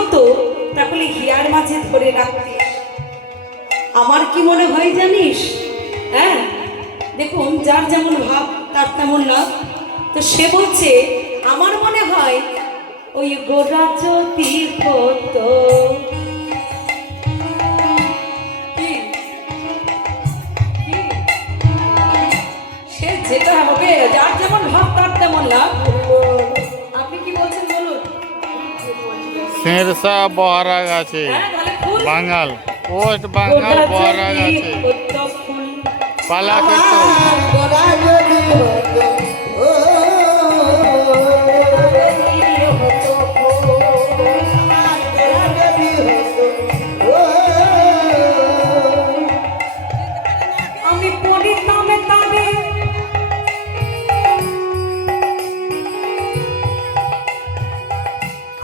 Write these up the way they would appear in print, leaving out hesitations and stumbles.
হতো তাহলে হিয়ার মাঝে ধরে রাখতে। আমার কি মনে হয় জানিস? হ্যাঁ, দেখুন যার যেমন ভাব তার তেমন লাভ। তো সে বলছে আমার মনে হয় ওই গোরা যদি হতো। সে যেটা হবে, যার যেমন ভাব তার তেমন লাভ। আপনি কি বলছেন বলুন? শেরশা বহরাগ আছে, হ্যাঁ, তাহলে ফুল বাঙাল পোস্ট বাঙাল বহরাগ আছে, পালাকে তো আমি পড়িতাম তবে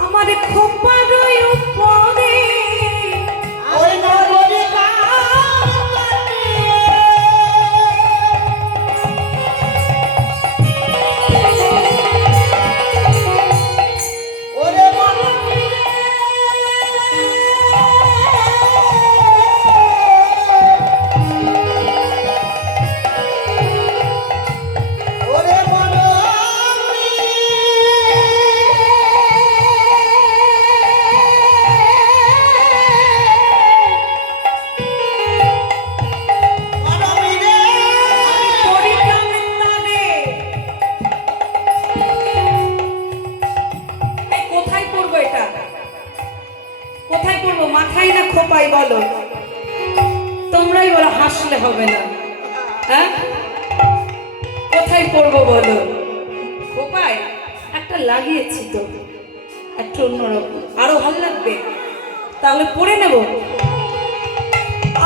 আমার খোপার উপরে কোথায় পড়বো, মাথায় না খোপায় বলো? তোমরাই বলো, হাসলে হবে না। হ্যাঁ, কোথায় পড়বো বলো? খোপায় একটা লাগিয়েছি তো, একটু অন্যরকম, আরো ভালো লাগবে, তাহলে পড়ে নেব।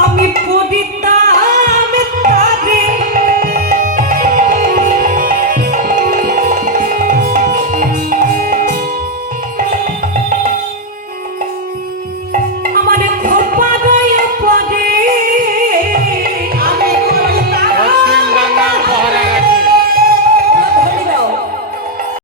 আমি পড়ি